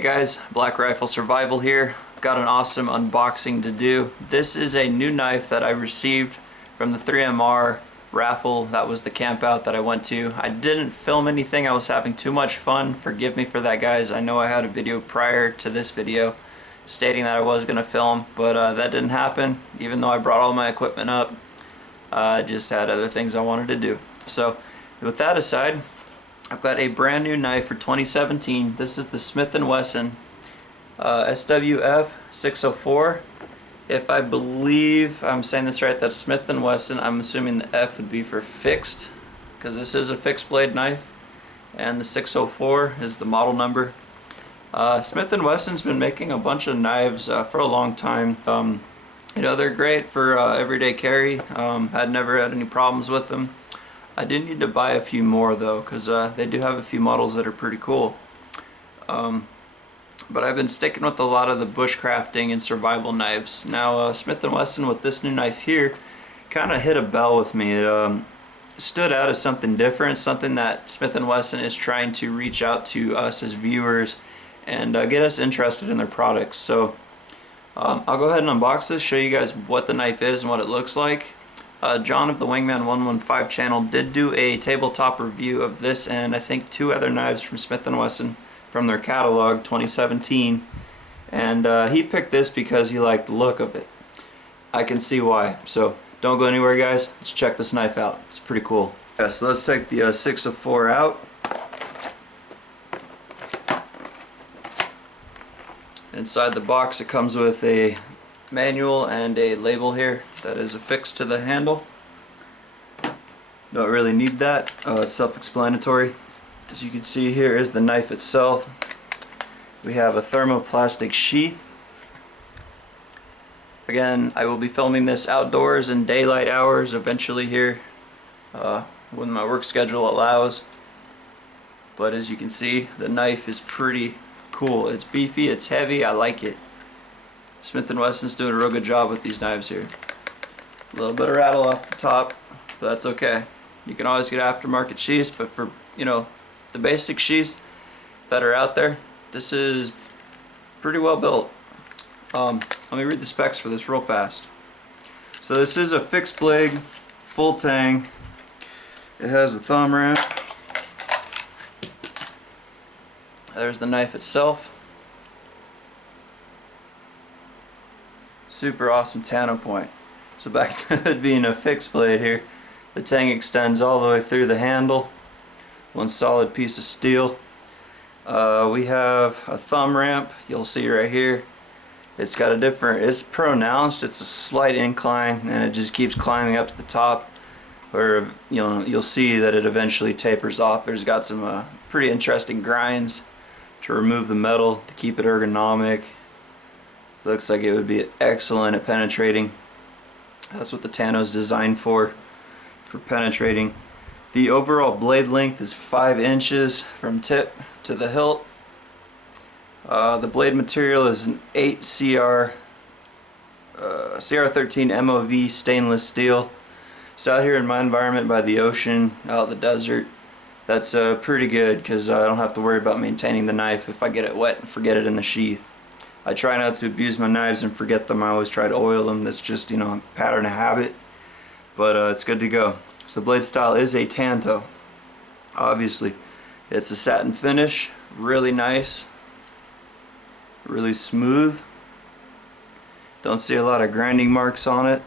Hey guys, BlackRifle Survival here. I've got an awesome unboxing to do. This is a new knife that I received from the 3MR raffle. That was the camp out that I went to. I didn't film anything, I was having too much fun. Forgive me for that, guys. I know I had a video prior to this video stating that I was going to film, but that didn't happen. Even though I brought all my equipment up, I just had other things I wanted to do. So with that aside, I've got a brand new knife for 2017. This is the Smith&Wesson SWF 604. If I believe I'm saying this right, that's Smith&Wesson. I'm assuming the F would be for fixed, because this is a fixed blade knife, and the 604 is the model number. Smith&Wesson's been making a bunch of knives for a long time. You know, they're great for everyday carry. I'd never had any problems with them. I do need to buy a few more though, because they do have a few models that are pretty cool. But I've been sticking with a lot of the bushcrafting and survival knives. Now Smith&Wesson with this new knife here kind of hit a bell with me. It stood out as something different, something that Smith&Wesson is trying to reach out to us as viewers and get us interested in their products. So I'll go ahead and unbox this, show you guys what the knife is and what it looks like. John of the Wingman 115 channel did do a tabletop review of this and I think two other knives from Smith&Wesson from their catalog 2017, and he picked this because he liked the look of it. I can see why, so don't go anywhere, guys. Let's check this knife out. It's pretty cool. Yeah, so let's take the 604 out. Inside the box it comes with a manual and a label here that is affixed to the handle. Don't really need that. It's self-explanatory. As you can see, here is the knife itself. We have a thermoplastic sheath. Again, I will be filming this outdoors in daylight hours eventually here when my work schedule allows. But as you can see, the knife is pretty cool. It's beefy, it's heavy, I like it. Smith&Wesson's doing a real good job with these knives here. A little bit of rattle off the top, but that's okay. You can always get aftermarket sheaths, but for, you know, the basic sheaths that are out there, this is pretty well built. Let me read the specs for this real fast. So this is a fixed blade, full tang. It has a thumb ramp. There's the knife itself. Super awesome Tano point. So back to it being a fixed blade here, the tang extends all the way through the handle. One solid piece of steel. We have a thumb ramp, you'll see right here. It's got a different, it's pronounced, it's a slight incline and it just keeps climbing up to the top, where you'll see that it eventually tapers off. There's got some pretty interesting grinds to remove the metal to keep it ergonomic. Looks like it would be excellent at penetrating. That's what the Tano is designed for penetrating. The overall blade length is 5 inches from tip to the hilt. The blade material is an 8 CR13 MOV stainless steel. It's out here in my environment by the ocean, out in the desert. That's pretty good because I don't have to worry about maintaining the knife if I get it wet and forget it in the sheath. I try not to abuse my knives and forget them. I always try to oil them. That's just, you know, a pattern of habit. But it's good to go. So the blade style is a Tanto. Obviously, it's a satin finish, really nice, really smooth. Don't see a lot of grinding marks on it.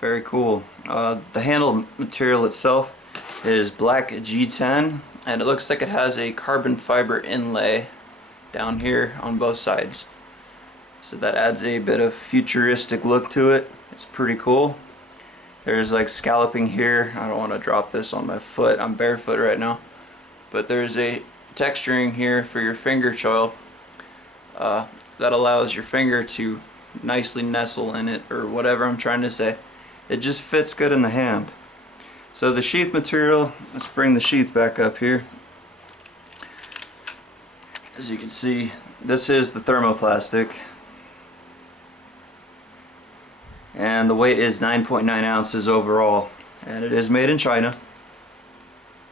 Very cool. The handle material itself is black G10, and it looks like it has a carbon fiber inlay down here on both sides, so that adds a bit of futuristic look to it. It's pretty cool. There's like scalloping here. I don't want to drop this on my foot, I'm barefoot right now, but there's a texturing here for your finger choil that allows your finger to nicely nestle in it, or whatever I'm trying to say. It just fits good in the hand. So the sheath material, let's bring the sheath back up here. As you can see, this is the thermoplastic, and the weight is 9.9 ounces overall, and it is made in China,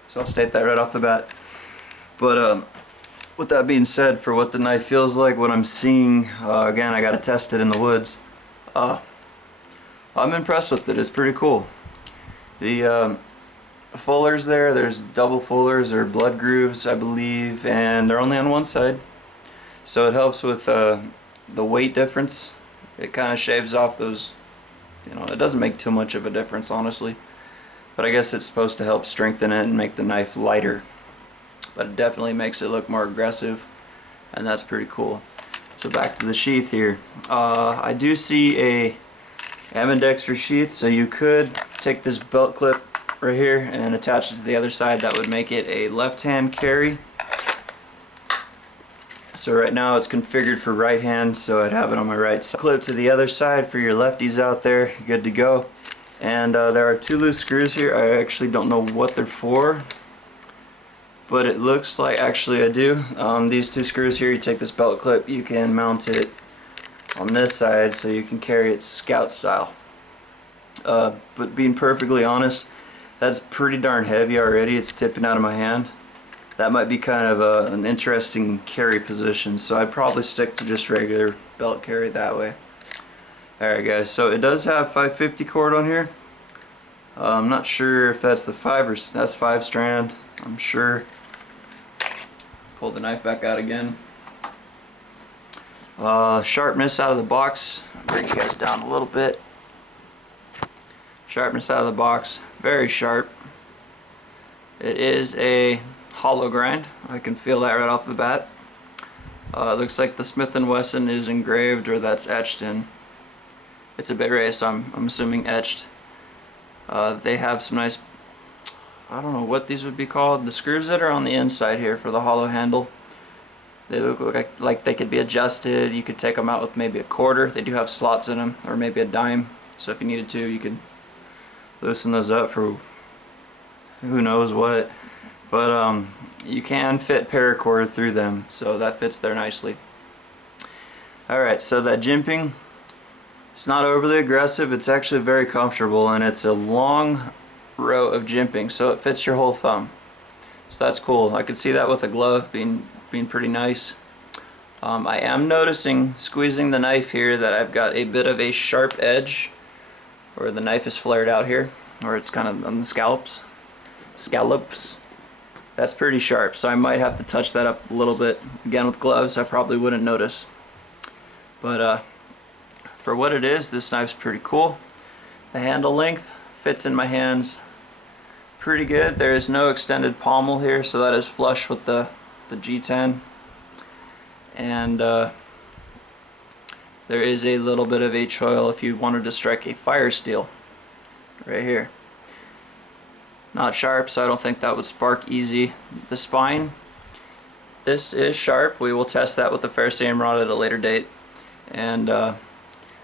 so I'll state that right off the bat. But with that being said, for what the knife feels like, what I'm seeing, again, I gotta test it in the woods. I'm impressed with it. It's pretty cool. The fullers there's double fullers or blood grooves, I believe, and they're only on one side, so it helps with the weight difference. It kind of shaves off those, it doesn't make too much of a difference, honestly, but I guess it's supposed to help strengthen it and make the knife lighter, but it definitely makes it look more aggressive, and that's pretty cool. So back to the sheath here. I do see a ambidextrous sheath, so you could take this belt clip right here and attach it to the other side. That would make it a left-hand carry. So right now it's configured for right hand, so I'd have it on my right side. Clip to the other side for your lefties out there, good to go. And there are 2 loose screws here. I actually don't know what they're for, but it looks like, actually I do. These 2 screws here, you take this belt clip, you can mount it on this side so you can carry it scout style. But being perfectly honest, that's pretty darn heavy already. It's tipping out of my hand. That might be kind of an interesting carry position, so I'd probably stick to just regular belt carry that way. Alright guys, so it does have 550 cord on here. I'm not sure if that's the 5 or that's 5 strand. I'm sure. Pull the knife back out again. Sharpness out of the box. I'll bring you guys down a little bit. Sharpness out of the box, very sharp. It is a hollow grind. I can feel that right off the bat. It looks like the Smith&Wesson is engraved, or that's etched in. It's a bit raised, so I'm assuming etched. They have some nice, I don't know what these would be called, the screws that are on the inside here for the hollow handle. They look like they could be adjusted. You could take them out with maybe a quarter. They do have slots in them, or maybe a dime. So if you needed to, you could loosen those up for who knows what. But you can fit paracord through them, so that fits there nicely. Alright, so that jimping, it's not overly aggressive. It's actually very comfortable, and it's a long row of jimping, so it fits your whole thumb. So that's cool. I could see that with a glove being pretty nice. I am noticing, squeezing the knife here, that I've got a bit of a sharp edge where the knife is flared out here, or it's kind of on the scallops. That's pretty sharp, so I might have to touch that up a little bit. Again, with gloves, I probably wouldn't notice. But for what it is, this knife's pretty cool. The handle length fits in my hands pretty good. There is no extended pommel here, so that is flush with the G10. And there is a little bit of H-oil if you wanted to strike a fire steel right here. Not sharp, so I don't think that would spark easy. The spine, this is sharp. We will test that with the ferrocerium rod at a later date. And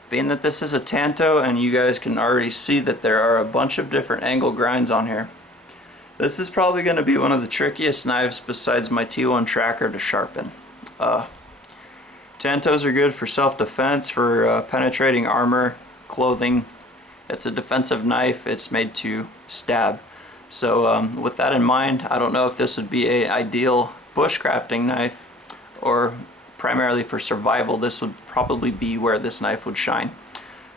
being that this is a Tanto, and you guys can already see that there are a bunch of different angle grinds on here, this is probably going to be one of the trickiest knives besides my T1 Tracker to sharpen. Tantos are good for self-defense, for penetrating armor, clothing. It's a defensive knife. It's made to stab. So with that in mind, I don't know if this would be an ideal bushcrafting knife, or primarily for survival. This would probably be where this knife would shine.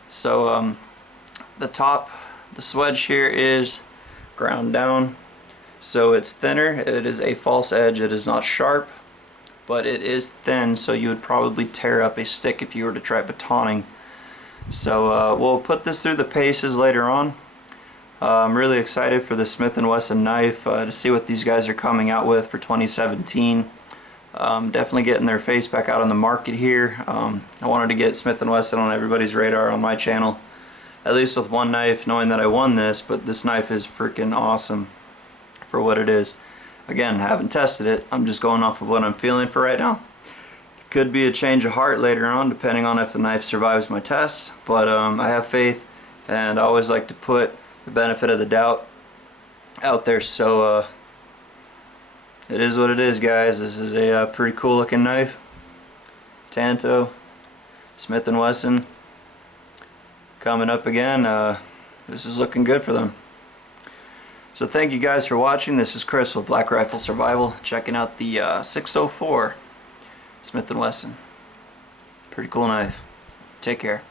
So the swedge here is ground down, so it's thinner. It is a false edge. It is not sharp, but it is thin, so you would probably tear up a stick if you were to try batoning. So we'll put this through the paces later on. I'm really excited for the Smith&Wesson knife, to see what these guys are coming out with for 2017. Definitely getting their face back out on the market here. I wanted to get Smith&Wesson on everybody's radar on my channel, at least with one knife, knowing that I won this, but this knife is freaking awesome for what it is. Again, haven't tested it. I'm just going off of what I'm feeling for right now. Could be a change of heart later on, depending on if the knife survives my test, but I have faith, and I always like to put the benefit of the doubt out there. So it is what it is, guys. This is a pretty cool looking knife. Tanto, Smith&Wesson coming up again. This is looking good for them. So thank you guys for watching. This is Chris with Black Rifle Survival, checking out the 604 Smith&Wesson. Pretty cool knife. Take care.